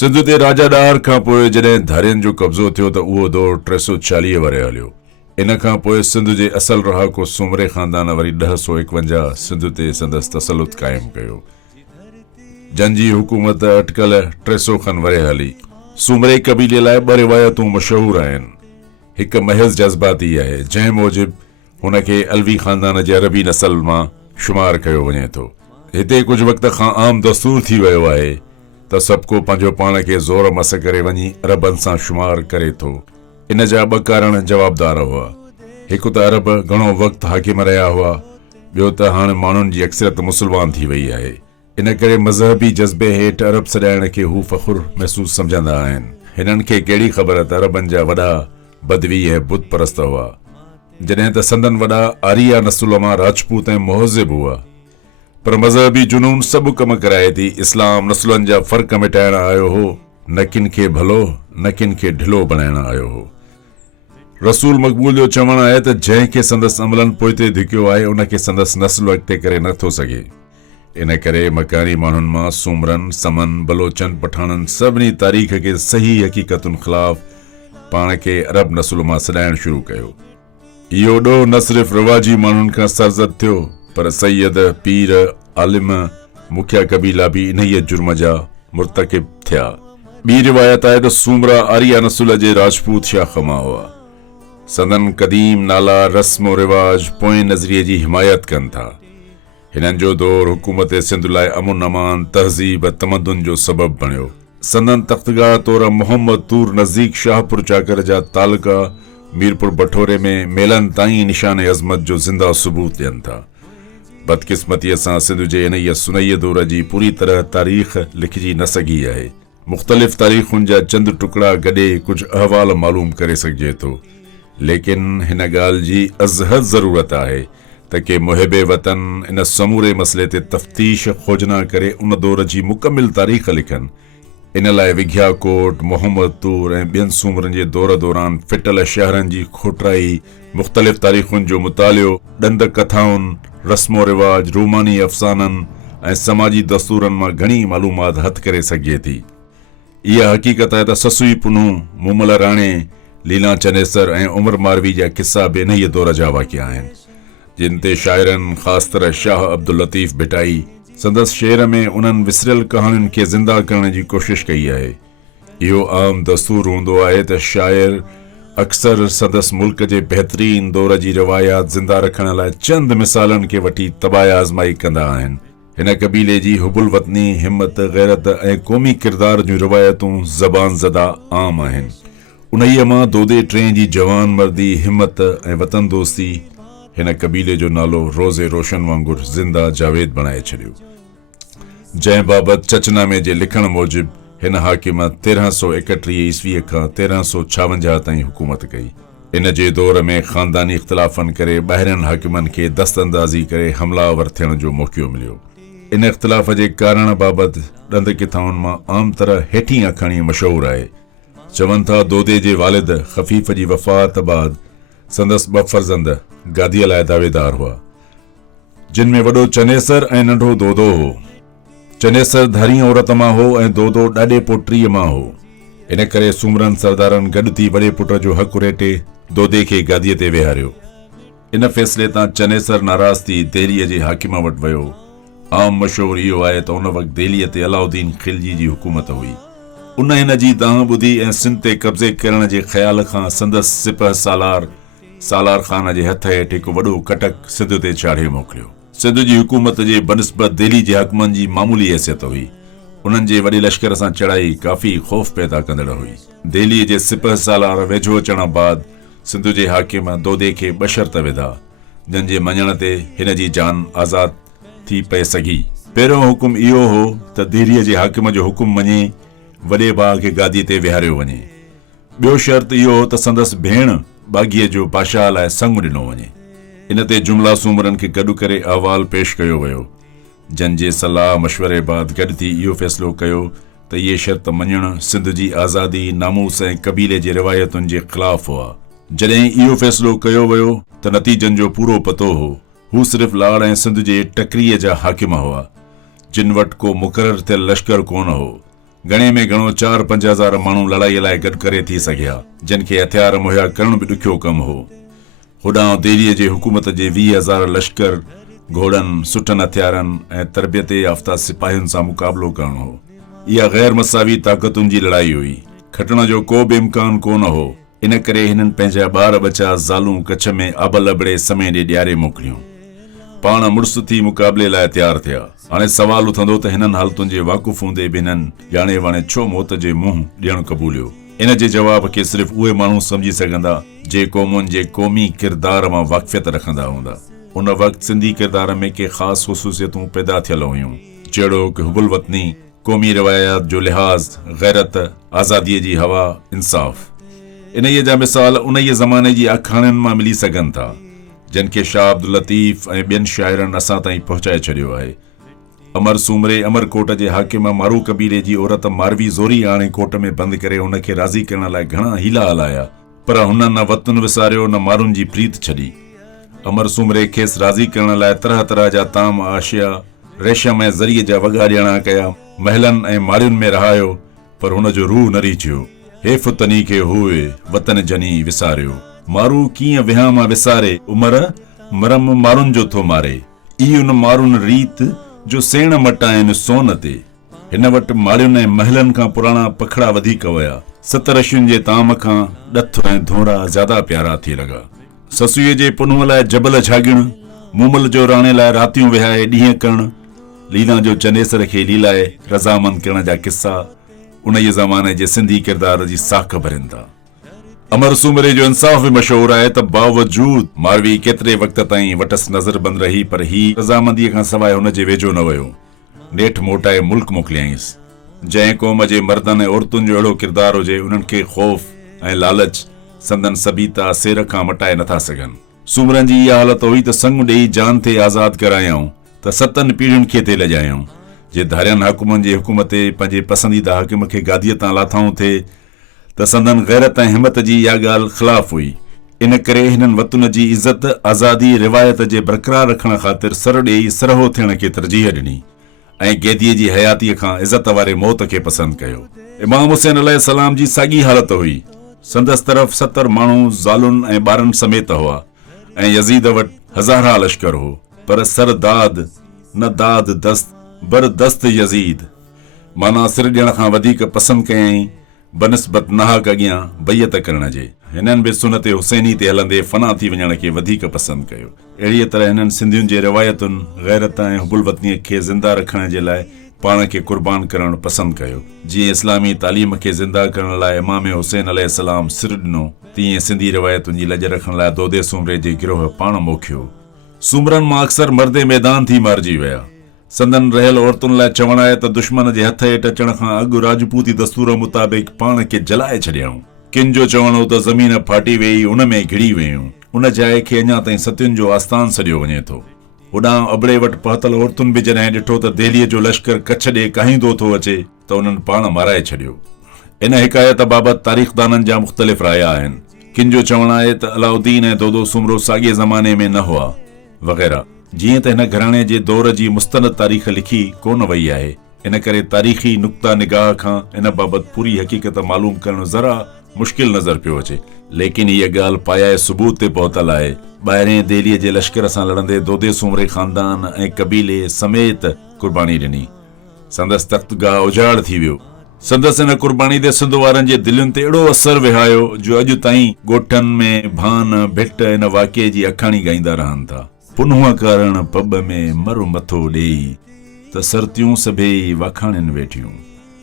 सिंध ते राजादार खां पोइ जॾहिं धारियनि जो कब्ज़ो थियो त उहो दौर 340 वरे हलियो। इन खां पोइ सिंध जे असल रहाको सूमरे ख़ानदान वरी 1051 सिंध ते संदसि तसलुत क़ाइमु कयो, जंहिंजी हुकूमत अटकल 300 खनि वरे हली। सूमरे कबीले लाइ 2 रिवायतूं मशहूर आहिनि। हिकु महज़ जज़्बाती आहे, जंहिं मूजिबि हुनखे अलवी ख़ानदान जे अरबी नस्ल मां शुमार कयो वञे थो। हिते कुझु वक़्त खां आम दस्तूर थी वियो आहे त सभु को पंहिंजो पाण खे ज़ोर मस करे वञी अरबनि सां शुमार करे थो। इन जा 2 कारण जवाबदार हुआ। हिकु त अरब घणो वक़्तु हाकिम रहिया हुआ, ॿियो त हाणे माण्हुनि जी अक्सरियत मुसलमान थी वई आहे। इन करे मज़हबी जज़्बे हेठि अरब सॾाइण खे हू फ़खुर महसूस सम्झंदा आहिनि। हिननि खे कहिड़ी ख़बर त अरबनि जा वॾा बदवी ऐं बुत परस्त हुआ, जॾहिं त संदन वॾा आरिया नस्ल मां राजपूत ऐं मुहज़िब हुआ। पर मज़हबी जुनून सभु कम कराए थी। इस्लाम नस्लनि जा फ़र्क़ मिटाइण आयो हो, न किन खे भलो न किन खे ढिलो बणाइण आयो हो। रसूल मक़बूल जो चवणु आहे त जंहिंखे संदसि अमलनि पोइते धिकियो आहे उनखे संदसि नस्ल अॻिते करे नथो सघे। इन करे मकानी माण्हुनि मां सूमरनि, समन, बलोचनि, पठाननि सभिनी तारीख़ खे सही हक़ीक़तुनि ख़िलाफ़ पाण खे अरब नस्ल मां सॾाइण शुरू कयो। इहो ॾोह न सिर्फ़ रिवाजी माण्हुनि खां सरज़द थियो, पर सैयद, पीर, आलिम, मुखिया कबीला बि इन्हीअ जुर्म जा मुर्तकिब थिया। ॿी रिवायत आहे त सूमरा आरिया नस्ल जे राजपूत शाख मां हुआ। संदन क़दीम नाला रस्म रिवाज पोएं नज़रिए जी हिमायत कनि था। हिननि जो दौर हुकूमत सिंध लाइ अमुन अमान, तहज़ीब, तमदुन जो सबब बणियो। संदन तख्तगाह तौर मोहम्मद तूर नज़दीक शाहपुर चाकर जा तालुका मीरपुर बठोरे में मेलन ताईं निशान अज़मत जो ज़िंदा सबूत ॾियनि था। बदकिस्मतीअ सां सिंध जे इन सुनैय दौर जी पूरी तरह तारीख़ लिखिजी न सघी आहे। मुख़्तलिफ़ तारीख़ुनि जा चंद टुकड़ा गॾे कुझु अहवाल मालूम करे सघिजे थो, लेकिन हिन ॻाल्हि जी अज़हद ज़रूरत आहे त के मुहिबे वतन इन समूरे मसइले ते तफ़्तीश खोजना करे उन दौर जी मुकमिल तारीख़ लिखनि। इन लाइ विघिया कोट, मोहम्मद तूर ऐं ॿियनि सूमरनि जे दौर दौरान फिटल शहरनि जी खोटराई, मुख़्तलिफ़ तारीख़ुनि जो मुतालियो, ॾंद कथाउनि, रस्मो रिवाज, रूमानी अफ़साननि ऐं समाजी दस्तूरनि मां घणी मालूमात हथ करे सघिजे थी। इहा हक़ीक़त आहे त ससुई पुनू, मूमल राणे, लीला चनेसर ऐं उमर मारवी जा किस्सा बि इन्हीअ दौर जा वाक़िआ आहिनि, जिन ते शाइरनि ख़ासि तरह शाह अब्दुल लतीफ़ भिटाई संदसि शेर में उन्हनि विसरियल कहाणियुनि खे ज़िंदा करण जी कोशिश कई आहे। इहो आम दस्तूर हूंदो आहे त शाइर अक्सर संदसि मुल्क जे बहितरीन दौर जी रिवायात ज़िंदा रखण लाइ चंद मिसालनि खे वठी तबाह आज़माई कंदा आहिनि। हिन कबीले जी हुबुल वतनी, हिम्मत, गैरत ऐं क़ौमी किरदार जूं रिवायतूं ज़बान ज़दा आम आहिनि। उन्हीअ मां दोदे टे जी जवान मर्दी, हिम्मत ऐं वतन दोस्ती हिन कबीले जो नालो रोज़े रोशन वांगुरु ज़िंदा जावेद बणाए छॾियो। जंहिं बाबति चचनामे जे लिखण मूजिबि हिन हाकिम 1331 ईस्वीअ खां 1356 ताईं हुकूमत कई। इन जे दौर में ख़ानदानी इख़्तिलाफ़नि करे ॿाहिरियनि हाकिमनि खे दस्तंदाज़ी करे हमलावर थियण जो मौक़ो मिलियो। इन इख़्तिलाफ़ जे कारण बाबति ॾंद किथाउनि मां आम तरह हेठीं अखाणी मशहूर आहे। चवनि था दोदे जे वालिद ख़फ़ीफ़ जी वफ़ात बाद संदसि 2 फ़र्ज़ंद गादीअ लाइ दावेदार हुआ, जिन में वॾो चनेसर ऐं नंढो दोदो हो। चनेसर धारी औरत मां हो ऐं दोदो ॾाॾे पोटीअ मां हो। इन करे सूमरनि सरदारनि गॾु थी वॾे पुट जो हक़ रेटे दोदे खे गादीअ ते वेहारियो। इन फ़ैसिले तां चनेसर नाराज़ थी दिल्लीअ जे हाकिम वटि वियो। आम मशहूर इहो आहे त उन वक़्तु दिल्लीअ ते अलाउद्दीन खिलजी जी हुकूमत हुई। उन हिन जी दांह ॿुधी ऐं सिंध ते कब्ज़े करण जे ख़्याल खां संदसि सिपह सालार ख़ान जे हथ हेठि हिकु वॾो कटक सिंध ते चाढ़े मोकिलियो। सिंध जी हुकूमत जे बनिस्बत दिल्ली जे हाकिमनि जी मामूली हैसियत हुई। उन्हनि जे वॾे लश्कर सां चढ़ाई काफ़ी ख़ौफ़ पैदा कंदड़ हुई। दिल्लीअ जे सिपह सालार वेझो अचण बाद सिंध जे हाकिम दोदे खे 2 शर्त विधा, जंहिं जे मञण ते हिन जी जान आज़ाद थी पए सघी। पहिरियों हुकुम इहो हो त दिल्लीअ जे हाकिम जो हुकुम मञे वॾे भाउ खे गादीअ ते विहारियो वञे। ॿियो शर्त इहो हो त संदसि भेण बाग़ीअ जो बादशाह लाइ संग ॾिनो वञे। इन ते जुमिला सूमरनि खे गॾु करे अहवाल पेश कयो वियो, जंहिं जे सलाह मशवरे बाद गॾु थी इहो फ़ैसिलो कयो त इहे शर्त मञणु सिंध जी आज़ादी, नामूस ऐं कबीले जे रिवायतुनि जे ख़िलाफ़ हुआ। जॾहिं इहो फ़ैसिलो कयो वियो त नतीजनि जो पूरो पतो हो। हू सिर्फ़ लाड़ ऐं सिंध जे टकरीअ जा हाकिम हुआ, जिन वटि को मुक़ररु थियल लश्कर कोन हो। घणे में घणो 4-5 हज़ार माण्हू लड़ाईअ लाइ गॾु करे थी सघिया, जिन खे हथियार मुहैया करण बि ॾुखियो कमु हो। होॾां दिल्लीअ जे हुकूमत जे 20,000 लश्कर, घोड़नि, सुठनि हथियारनि ऐं तरबियत याफ़्ता सिपाहियुनि सां मुक़ाबिलो करणो हो। इहा गैर मसावी ताक़तुनि जी लड़ाई हुई। खटण जो को बि इम्कान कोन हो। इन करे हिननि पंहिंजा ॿार बचा ज़ालूं कच्छ में आबल अबड़े समय ॾे ॾियारे मोकिलियूं। पाण मुड़ुसु थी मुक़ाबले लाइ तयारु थिया। हाणे सवाल उथंदो त हिननि हालतुनि जे वाक़ुफ़ हूंदे बि हिननि ॼाणे वाणे छो मौत जे मुंहुं ॾियणु क़बूलियो। इन जे जवाब खे सिर्फ़ उहे माण्हू सम्झी सघंदा जे क़ौमुनि जे क़ौमी किरदार मां वाक़फ़ियत रखंदा हूंदा। उन वक़्तु सिंधी किरदार में के ख़ासि ख़ुसूसियतूं पैदा थियल हुयूं, जहिड़ो कि हुबुल वतनी, क़ौमी रवायात जो लिहाज़, गैरत, आज़ादीअ जी हवा, इंसाफ़। इन्हीअ जा मिसाल उन ज़माने जी आखाणियुनि मां मिली सघनि था, जिन खे शाह अब्दुल लतीफ़ ऐं ॿियनि शाइरनि असां ताईं पहुचाए छॾियो आहे। अमर सूमरे अमरकोट जे हाकिम मारू कबीले जी औरत मारवी ज़ोरी आणे कोट में बंदि करे हुन खे राज़ी करण लाइ घणा हीला हलाया, पर हुन न वतन विसारियो न मारुनि जी प्रीत छॾी। अमर सूमरे खेसि राज़ी करण लाइ तरह तरह जा ताम आशिया, रेशम ऐं ज़रीअ जा वॻा ॾियणा कया, महलनि ऐं माड़ियुनि में रहायो, पर हुन जो रूह न रीचियो। हेफ़ तनी खे होए वतन जनी विसारियो। मारू कीअं विहां मां विसारे, उमर मरम मारुनि जो थो मारे। ई उन मारुनि रीत जो सेण मटाइनि सोन ते। हिन वटि माड़ियुनि ऐं महलनि खां पुराणा पखड़ा वधीक हुया। सतरशियुनि जे ताम खां ॾथ ऐं धोरा ज्यादा प्यारा थी लॻा। ससुअ जे पुनुअ लाइ जबल झाॻिणु, मूमल जो राणे लाइ रातियूं विहाए ॾींहं करणु, लीला जो चनेसर खे लीलाए रज़ामंद करण जा किस्सा उन ज़माने जे सिंधी किरदार जी साख भरनि था। अमर सूमरे जो इंसाफ़ बि मशहूर आहे त बावजूद मारवी केतिरे वक़्त ताईं वटसि नज़र बंदि रही, पर ही रज़ामंदीअ खां सवाइ हुन जे वेझो न वियो। नेठि मोटाए मुल्क मोकिलियईंसि। जंहिं क़ौम जे मर्दनि ऐं औरतुनि जो अहिड़ो किरदार हुजे, उन्हनि खे ख़ौफ़ ऐं लालच संदन सबीता सेर खां मटाए नथा सघनि। सूमरनि जी इहा हालत हुई त संग ॾेई जान ते आज़ाद करायऊं त 7 पीढ़ियुनि खे ते लॼायऊं। जे धारियनि हाकुमनि जे हुकुम ते पंहिंजे पसंदीदा हाकिम खे गादीअ तां लाथाऊं थिए त संदन गैरत ऐं हिमत जी इहा ॻाल्हि ख़िलाफ़ हुई। इन करे हिननि वतन जी इज़त, आज़ादी, रिवायत जे बरक़रार रखण ख़ातिर सर ॾेई सरहो थियण खे तरजीह ॾिनी ऐं गेदीअ जी हयातीअ खां इज़त वारे मौत खे पसंदि कयो। इमाम हुसैन अलैहिस्सलाम जी साॻी हालत हुई। संदसि तरफ़ 70 माण्हू ज़ालुनि ऐं ॿारनि समेत हुआ ऐं यज़ीद वटि हज़ारा लश्कर हो, पर सर दाद न दाद दस्त बर दस्त यज़ीद, माना सिर ॾियण खां वधीक पसंदि कयईं बनस्बत नाहक अॻियां बैयत करण जे। हिननि बि सुनत हुसैनी ते हलंदे फना थी वञण खे वधीक पसंदि कयो। अहिड़ीअ तरह हिननि सिंधियुनि जे रिवायतुनि, गैरत ऐं हुबुल वतनीअ खे ज़िंदा रखण जे लाइ पाण खे कुर्बान करणु पसंदि कयो। जीअं इस्लामी तालीम खे ज़िंदा करण लाइ इमाम हुसैन अलैहिस्सलाम सिर ॾिनो, तीअं सिंधी रिवायतुनि जी लॼ रखण लाइ दोदे सूमरे जे गिरोह पाण मोखियो। सूमरनि मां अक्सर मर्दे मैदान थी मारिजी विया। संदन रहियल औरतुनि लाइ चवण आहे त दुश्मन जे हथ हेठि अचण खां अॻु राजपूती दस्तूर मुताबिक़ पाण खे जलाए छॾियऊं। किन जो चवण हो त ज़मीन फाटी वेई, उन में घिड़ी वेयूं। उन जाइ खे अञा ताईं सतियुनि जो आस्थान सॾियो वञे थो। होॾां अबड़े वटि पहुतल औरतुनि बि जॾहिं ॾिठो त दिल्लीअ जो लश्कर कच्छ ॾे काहींदो थो अचे, त उन्हनि पाण माराए छॾियो। इन हिकायत बाबति तारीख़दाननि जा मुख़्तलिफ़ राया आहिनि। किन जो चवण आहे त अलाउद्दीन ऐं दोदो सूमरो साॻिए ज़माने में न हुआ वग़ैरह। जीअं त हिन घराणे जे दौर जी मुस्तनद तारीख़ लिखी कोन वई आहे, इन करे तारीख़ी नुक़्ता निगाह खां इन बाबति पूरी हक़ीक़त मालूम करणु ज़रा मुश्किल नज़र पियो अचे। लेकिन इहा ॻाल्हि पायाए सबूत ते पहुतल आहे। ॿाहिरें दिल्लीअ जे लश्कर सां लड़ंदे दोदे सूमरे ख़ानदान ऐं कबीले समेत कुर्बानी ॾिनी। संदसि तख़्तगाह उजाड़ थी वियो। संदसि इन कुर्बानी ते सिंध वारनि जे दिलयुनि ते अहिड़ो असरु विहायो जो अॼु ताईं ॻोठनि में भान भिट इन वाक़िए जी अखाणी ॻाईंदा रहनि था। पुनुह करण पब में मरु मथो ॾेई त सरतियूं सभेई वाखाणनि वेठियूं।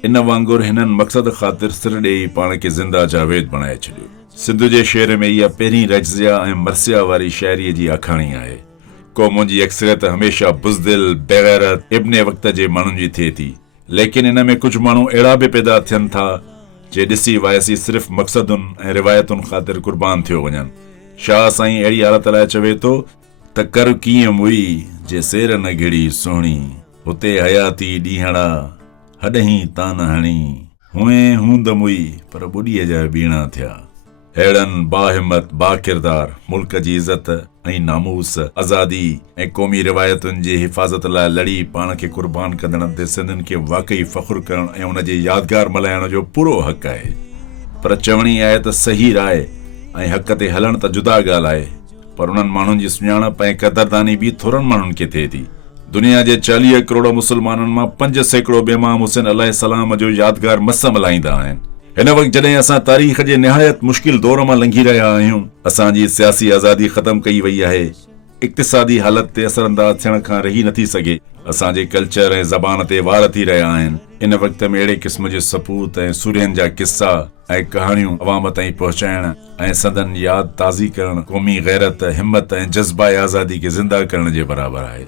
इन वांगुरु हिननि मक़सद ख़ातिर सिर ॾेई पाण खे ज़िंदा जावेद बणाए छॾियो। सिंध जे शेर में इहा पहिरीं रज़िया ऐं मरसिया वारी शाइरीअ जी आखाणी आहे। क़ौमुनि जी अक्सरियत हमेशा बुज़दिल, बेग़ैरत, इब्ने वक़्त जे माण्हुनि जी थिए थी, लेकिन इन में कुझु माण्हू अहिड़ा बि पैदा थियनि था जे ॾिसी वायसी सिर्फ़ मक़सदुनि ऐं रिवायतुनि ख़ातिर कुर्बान थियो वञनि। शाह साईं अहिड़ी हालत लाइ चवे थो त कर कीअं मुई जे सेर न घिड़ी सुहिणी, हुते हयाती ॾींहड़ा हॾहीं तान हणी, हुए हूंद मुई पर ॿुॾीअ जा बीणा थिया। अहिड़नि बाहिम्मत बाकिरदार मुल्क जी इज़त ऐं नामूस आज़ादी ऐं क़ौमी रिवायतुनि जी हिफ़ाज़त लाइ लड़ी पाण खे क़ुर्बान कंदड़नि ते सिंधियुनि खे वाक़ई फ़ख़ुरु करणु ऐं उन जी यादगार मल्हाइण जो पूरो हक़ आहे। पर चवणी आहे त सही राय ऐं हक़ ते हलण त जुदा ॻाल्हि आहे, पर उन्हनि माण्हुनि जी सुञाणप ऐं क़दरदानी बि थोरनि माण्हुनि खे थिए थी। दुनिया जे 40 करोड़ मुसलमाननि मां 5 सैकड़ो बेमाम हुसैन अलैहिस्सलाम जो यादगार मस मल्हाईंदा आहिनि। हिन वक़्तु जॾहिं असां तारीख़ जे निहायत मुश्किल दौर मां लंघी रहिया आहियूं, असांजी सियासी आज़ादी ख़तम कई वई आहे, इक़्तिसादी हालत ते असरअंदाज़ थियण खां रही नथी सघे, असांजे कल्चर ऐं ज़बान ते वार थी रहिया आहिनि। इन वक़्त में अहिड़े क़िस्म जे सपूत ऐं सूर्यनि जा किस्सा ऐं कहाणियूं अवाम ताईं पहुचाइण ऐं संदनि यादि ताज़ी करण क़ौमी गैरत, हिम्मत ऐं जज़्बा आज़ादी खे ज़िंदा करण जे बराबरि आहे।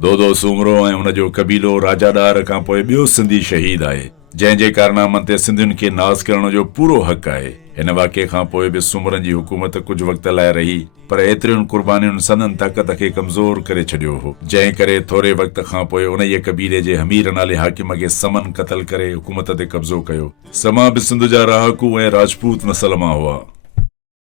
दोदो सूमरो ऐं उन जो कबीलो राजादार खां पोइ ॿियो सिंधी शहीद आहे, जंहिं जे कारनामनि ते सिंधियुनि खे नाज़ करण जो पूरो हक़ आहे। हिन वाक़े खां पोइ बि सूमरनि जी हुकूमत कुझु वक़्त लाइ रही, पर एतिरियुनि क़ुर्बानियुनि संदनि ताक़त खे कमज़ोर करे छॾियो हो, जंहिं करे थोरे वक़्त खां पोइ उन कबीले जे हमीर नाले हाकिम खे समन क़तल करे हुकूमत ते कब्ज़ो कयो। समा बि सिंध जा रहाकू ऐं राजपूत नसल मां हुआ।